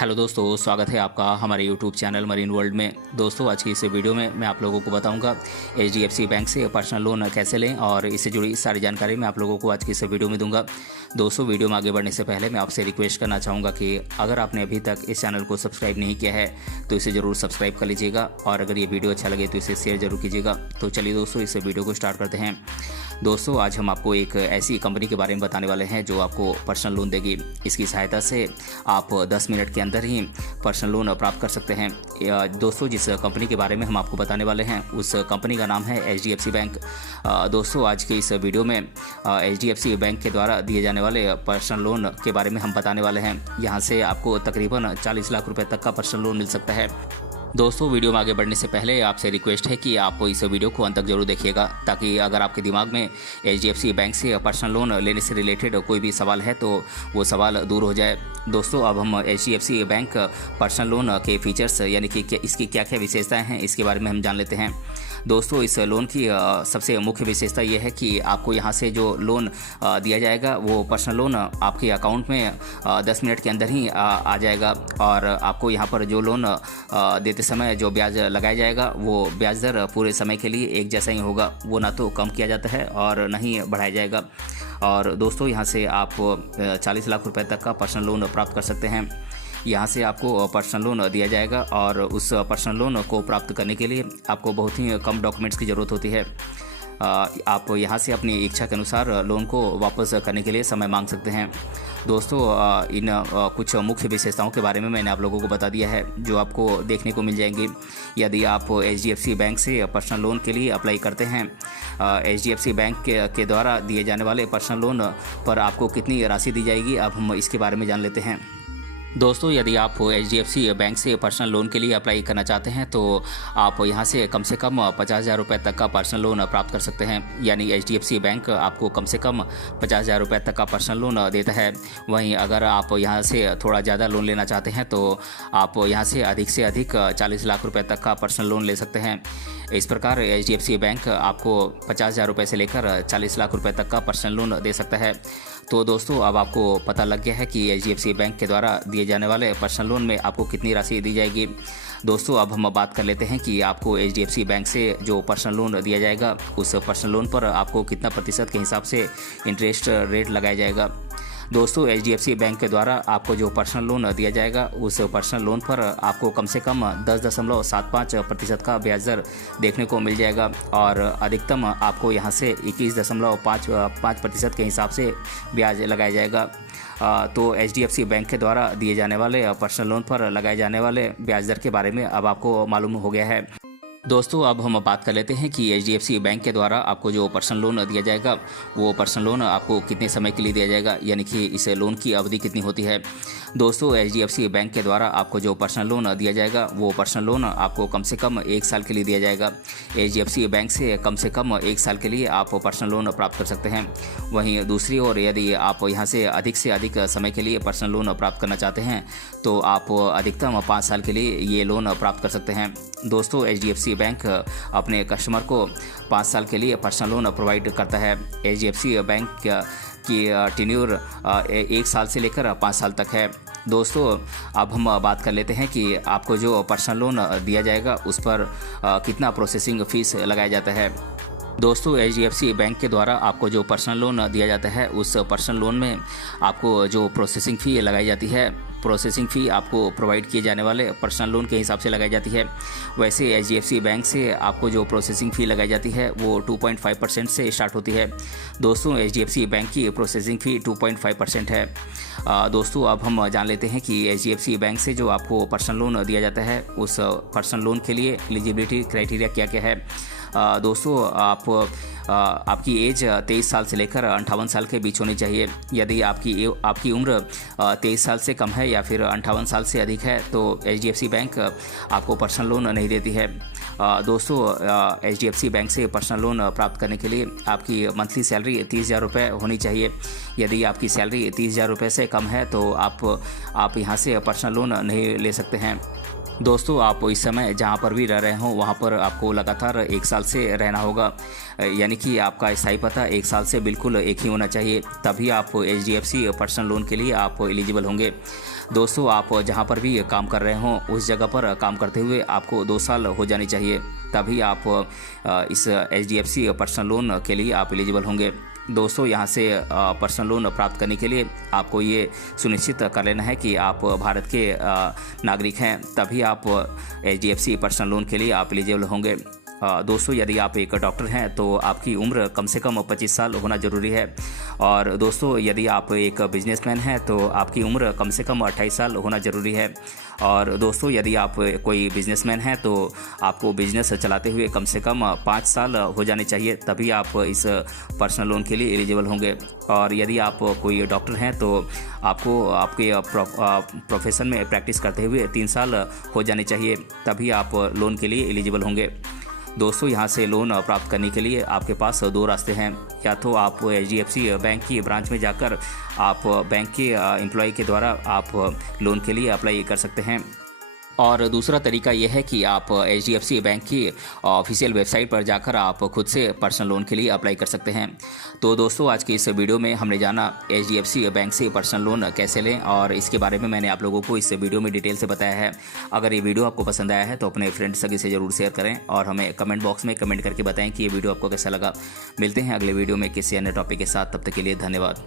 Hello दोस्तों, स्वागत है आपका हमारे यूट्यूब चैनल मरीन वर्ल्ड में। दोस्तों, आज की इस वीडियो में मैं आप लोगों को बताऊंगा HDFC बैंक से पर्सनल लोन कैसे लें और इससे जुड़ी सारी जानकारी मैं आप लोगों को आज की इस वीडियो में दूंगा। दोस्तों, वीडियो में आगे बढ़ने से पहले मैं आपसे रिक्वेस्ट करना चाहूँगा कि अगर आपने अभी तक इस चैनल को सब्सक्राइब नहीं किया है तो इसे ज़रूर सब्सक्राइब कर लीजिएगा और अगर ये वीडियो अच्छा लगे तो इसे शेयर जरूर कीजिएगा। तो चलिए दोस्तों, इस वीडियो को स्टार्ट करते हैं। दोस्तों, आज हम आपको एक ऐसी कंपनी के बारे में बताने वाले हैं जो आपको पर्सनल लोन देगी। इसकी सहायता से आप 10 मिनट के अंदर ही पर्सनल लोन प्राप्त कर सकते हैं। दोस्तों, जिस कंपनी के बारे में हम आपको बताने वाले हैं उस कंपनी का नाम है HDFC बैंक। दोस्तों, आज के इस वीडियो में HDFC बैंक के द्वारा दिए जाने वाले पर्सनल लोन के बारे में हम बताने वाले हैं। यहाँ से आपको तकरीबन 40 लाख रुपए तक का पर्सनल लोन मिल सकता है। दोस्तों, वीडियो में आगे बढ़ने से पहले आपसे रिक्वेस्ट है कि आप इस वीडियो को अंत तक जरूर देखिएगा, ताकि अगर आपके दिमाग में HDFC बैंक से पर्सनल लोन लेने से रिलेटेड कोई भी सवाल है तो वो सवाल दूर हो जाए। दोस्तों, अब हम HDFC बैंक पर्सनल लोन के फीचर्स यानी कि इसकी क्या क्या विशेषताएं हैं इसके बारे में हम जान लेते हैं। दोस्तों, इस लोन की सबसे मुख्य विशेषता ये है कि आपको यहाँ से जो लोन दिया जाएगा वो पर्सनल लोन आपके अकाउंट में 10 मिनट के अंदर ही आ जाएगा और आपको यहाँ पर जो लोन देते समय जो ब्याज लगाया जाएगा वो ब्याज दर पूरे समय के लिए एक जैसा ही होगा। वो ना तो कम किया जाता है और ना ही बढ़ाया जाएगा। और दोस्तों, यहाँ से आप 40 लाख रुपए तक का पर्सनल लोन प्राप्त कर सकते हैं। यहाँ से आपको पर्सनल लोन दिया जाएगा और उस पर्सनल लोन को प्राप्त करने के लिए आपको बहुत ही कम डॉक्यूमेंट्स की ज़रूरत होती है। आप यहाँ से अपनी इच्छा के अनुसार लोन को वापस करने के लिए समय मांग सकते हैं। दोस्तों, इन कुछ मुख्य विशेषताओं के बारे में मैंने आप लोगों को बता दिया है जो आपको देखने को मिल जाएंगी यदि आप HDFC बैंक से पर्सनल लोन के लिए अप्लाई करते हैं। HDFC बैंक के द्वारा दिए जाने वाले पर्सनल लोन पर आपको कितनी राशि दी जाएगी, अब हम इसके बारे में जान लेते हैं। दोस्तों, यदि आप HDFC बैंक से पर्सनल लोन के लिए अप्लाई करना चाहते हैं तो आप यहां से कम 50,000 रुपये तक का पर्सनल लोन प्राप्त कर सकते हैं। यानी HDFC बैंक आपको कम 50,000 रुपये तक का पर्सनल लोन देता है। वहीं अगर आप यहां से थोड़ा ज़्यादा लोन लेना चाहते हैं तो आप यहां से अधिक 40 लाख रुपये तक का पर्सनल लोन ले सकते हैं। इस प्रकार HDFC बैंक आपको 50,000 रुपये से लेकर 40 लाख रुपये तक का पर्सनल लोन दे सकता है। तो दोस्तों, अब आपको पता लग गया है कि HDFC बैंक के द्वारा दिए जाने वाले पर्सनल लोन में आपको कितनी राशि दी जाएगी। दोस्तों, अब हम बात कर लेते हैं कि आपको HDFC बैंक से जो पर्सनल लोन दिया जाएगा उस पर्सनल लोन पर आपको कितना प्रतिशत के हिसाब से इंटरेस्ट रेट लगाया जाएगा। दोस्तों, HDFC बैंक के द्वारा आपको जो पर्सनल लोन दिया जाएगा उस पर्सनल लोन पर आपको कम से कम 10.75% का ब्याज दर देखने को मिल जाएगा और अधिकतम आपको यहाँ से 21.5% के हिसाब से ब्याज लगाया जाएगा। तो HDFC बैंक के द्वारा दिए जाने वाले पर्सनल लोन पर लगाए जाने वाले ब्याज दर के बारे में अब आपको मालूम हो गया है। दोस्तों, अब हम बात कर लेते हैं कि HDFC बैंक के द्वारा आपको जो पर्सनल लोन दिया जाएगा वो पर्सनल लोन आपको कितने समय के लिए दिया जाएगा, यानी कि इस लोन की अवधि कितनी होती है। दोस्तों, HDFC बैंक के द्वारा आपको जो पर्सनल लोन दिया जाएगा वो पर्सनल लोन आपको कम से कम 1 साल के लिए दिया जाएगा। HDFC बैंक से कम 1 साल के लिए आप पर्सनल लोन प्राप्त कर सकते हैं। वहीं दूसरी ओर यदि आप यहाँ से अधिक समय के लिए पर्सनल लोन प्राप्त करना चाहते हैं तो आप अधिकतम 5 साल के लिए ये लोन प्राप्त कर सकते हैं। दोस्तों, HDFC बैंक अपने कस्टमर को 5 साल के लिए पर्सनल लोन प्रोवाइड करता है। HDFC बैंक की टेन्योर 1 साल से लेकर 5 साल तक है। दोस्तों, अब हम बात कर लेते हैं कि आपको जो पर्सनल लोन दिया जाएगा उस पर कितना प्रोसेसिंग फ़ीस लगाया जाता है। दोस्तों, HDFC बैंक के द्वारा आपको जो पर्सनल लोन दिया जाता है उस पर्सनल लोन में आपको जो प्रोसेसिंग फ़ी लगाई जाती है, प्रोसेसिंग फ़ी आपको प्रोवाइड किए जाने वाले पर्सनल लोन के हिसाब से लगाई जाती है। वैसे HDFC बैंक से आपको जो प्रोसेसिंग फ़ी लगाई जाती है वो 2.5% से स्टार्ट होती है। दोस्तों, HDFC बैंक की प्रोसेसिंग फ़ी 2.5% है। दोस्तों, अब हम जान लेते हैं कि HDFC बैंक से जो आपको पर्सनल लोन दिया जाता है उस पर्सनल लोन के लिए एलिजिबिलिटी क्राइटेरिया क्या क्या है। दोस्तों, आपकी एज 23 साल से लेकर 58 साल के बीच होनी चाहिए। यदि आपकी उम्र 23 साल से कम है या फिर 58 साल से अधिक है तो HDFC बैंक आपको पर्सनल लोन नहीं देती है। दोस्तों, HDFC बैंक से पर्सनल लोन प्राप्त करने के लिए आपकी मंथली सैलरी 30,000 रुपये होनी चाहिए। यदि आपकी सैलरी 30,000 रुपये से कम है तो आप यहाँ से पर्सनल लोन नहीं ले सकते हैं। दोस्तों आप इस समय जहां पर भी रह रहे हो वहां पर आपको लगातार 1 साल से रहना होगा, यानी कि आपका स्थायी पता 1 साल से बिल्कुल एक ही होना चाहिए, तभी आप HDFC पर्सनल लोन के लिए आप एलिजिबल होंगे। दोस्तों आप जहां पर भी काम कर रहे हो उस जगह पर काम करते हुए आपको 2 साल हो जानी चाहिए, तभी आप इस HDFC पर्सनल लोन के लिए आप एलिजिबल होंगे। दोस्तों यहाँ से पर्सनल लोन प्राप्त करने के लिए आपको ये सुनिश्चित कर लेना है कि आप भारत के नागरिक हैं, तभी आप HDFC पर्सनल लोन के लिए आप एलिजिबल होंगे। दोस्तों यदि आप एक डॉक्टर हैं तो आपकी उम्र कम से कम 25 साल होना ज़रूरी है, और दोस्तों यदि आप एक बिजनेसमैन हैं तो आपकी उम्र कम से कम 28 साल होना ज़रूरी है, और दोस्तों यदि आप कोई बिजनेसमैन हैं तो आपको बिजनेस चलाते हुए कम से कम 5 साल हो जाने चाहिए, तभी आप इस पर्सनल लोन के लिए एलिजिबल होंगे। और यदि आप कोई डॉक्टर हैं तो आपको आपके प्रोफेशन में प्रैक्टिस करते हुए 3 साल हो जाने चाहिए, तभी आप लोन के लिए एलिजिबल होंगे। दोस्तों यहाँ से लोन प्राप्त करने के लिए आपके पास 2 रास्ते हैं, या तो आप HDFC बैंक की ब्रांच में जाकर आप बैंक के एम्प्लॉय के द्वारा आप लोन के लिए अप्लाई कर सकते हैं, और दूसरा तरीका यह है कि आप HDFC बैंक की ऑफिशियल वेबसाइट पर जाकर आप खुद से पर्सनल लोन के लिए अप्लाई कर सकते हैं। तो दोस्तों आज की इस वीडियो में हमने जाना HDFC बैंक से पर्सनल लोन कैसे लें, और इसके बारे में मैंने आप लोगों को इस वीडियो में डिटेल से बताया है। अगर ये वीडियो आपको पसंद आया है तो अपने फ्रेंड सभी से ज़रूर शेयर करें, और हमें कमेंट बॉक्स में कमेंट करके बताएं कि ये वीडियो आपको कैसा लगा। मिलते हैं अगले वीडियो में किसी अन्य टॉपिक के साथ, तब तक के लिए धन्यवाद।